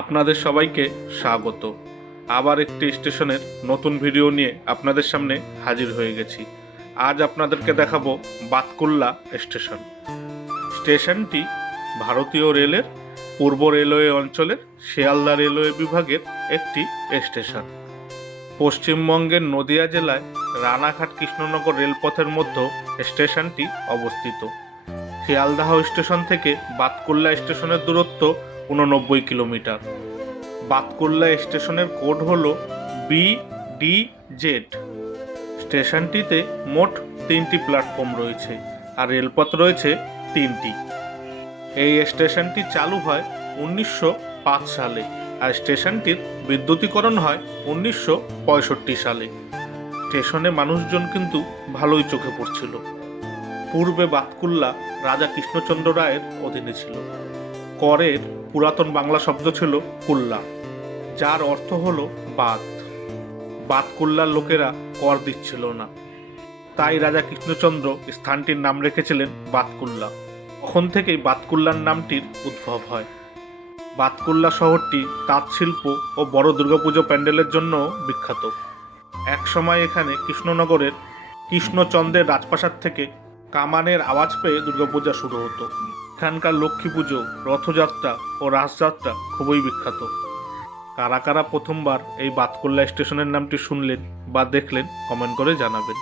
আপনাদের সবাইকে স্বাগত। আবার একটি স্টেশনের নতুন ভিডিও নিয়ে আপনাদের সামনে হাজির হয়ে গেছি। আজ আপনাদেরকে দেখাবো বাতকুল্লা স্টেশন। স্টেশনটি ভারতীয় রেলের পূর্ব রেলওয়ে অঞ্চলের শিয়ালদা রেলওয়ে বিভাগের একটি স্টেশন। পশ্চিমবঙ্গের নদিয়া জেলায় রানাঘাট কৃষ্ণনগর রেলপথের মধ্যে স্টেশনটি অবস্থিত। শিয়ালদাহ স্টেশন থেকে বাতকুল্লা স্টেশনের দূরত্ব উননব্বই কিলোমিটার। বাতকুল্লা স্টেশনের কোড হল বি ডি জেড স্টেশনটিতে মোট তিনটি প্ল্যাটফর্ম রয়েছে আর রেলপথ রয়েছে তিনটি। এই স্টেশনটি চালু হয় উনিশশো পাঁচ সালে আর স্টেশনটির বিদ্যুতীকরণ হয় উনিশশো পঁয়ষট্টি সালে। স্টেশনে মানুষজন কিন্তু ভালোই চোখে পড়ছিল। পূর্বে বাতকুল্লা রাজা কৃষ্ণচন্দ্র রায়ের অধীনে ছিল। করের পুরাতন বাংলা শব্দ ছিল কুল্লা, যার অর্থ হল বাত বাতকুল্লার লোকেরা কর দিচ্ছিল না। তাই রাজা কৃষ্ণচন্দ্র স্থানটির নাম রেখেছিলেন বাতকুল্লা। তখন থেকেই বাতকুল্লার নামটির উদ্ভব হয়। বাতকুল্লা শহরটি তাঁত শিল্প ও বড় দুর্গাপুজো প্যান্ডেলের জন্য বিখ্যাত। একসময় এখানে কৃষ্ণনগরের কৃষ্ণচন্দ্রের রাজপ্রাসাদ থেকে কামানের আওয়াজ পেয়ে দুর্গাপূজা শুরু হতো। এখানকার লক্ষ্মী পুজো, রথযাত্রা ও রাসযাত্রা খুবই বিখ্যাত। কারা কারা প্রথমবার এই বাতকুল্লা স্টেশনের নামটি শুনলেন বা দেখলেন, কমেন্ট করে জানাবেন।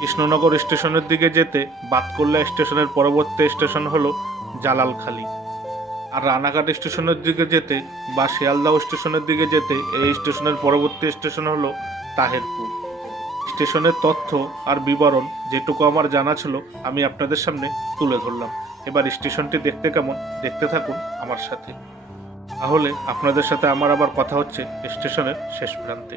কৃষ্ণনগর স্টেশনের দিকে যেতে বাতকুল্লা স্টেশনের পরবর্তী স্টেশন হল জালালখালি। আর রানাঘাট স্টেশনের দিকে যেতে বা শিয়ালদাহ স্টেশনের দিকে যেতে এই স্টেশনের পরবর্তী স্টেশন হলো তাহেরপুর। স্টেশনের তথ্য আর বিবরণ যেটুকু আমার জানা ছিল, আমি আপনাদের সামনে তুলে ধরলাম। এবার স্টেশনটি দেখতে কেমন, দেখতে থাকুন আমার সাথে। তাহলে আপনাদের সাথে আমার আবার কথা হচ্ছে স্টেশনের শেষ প্রান্তে।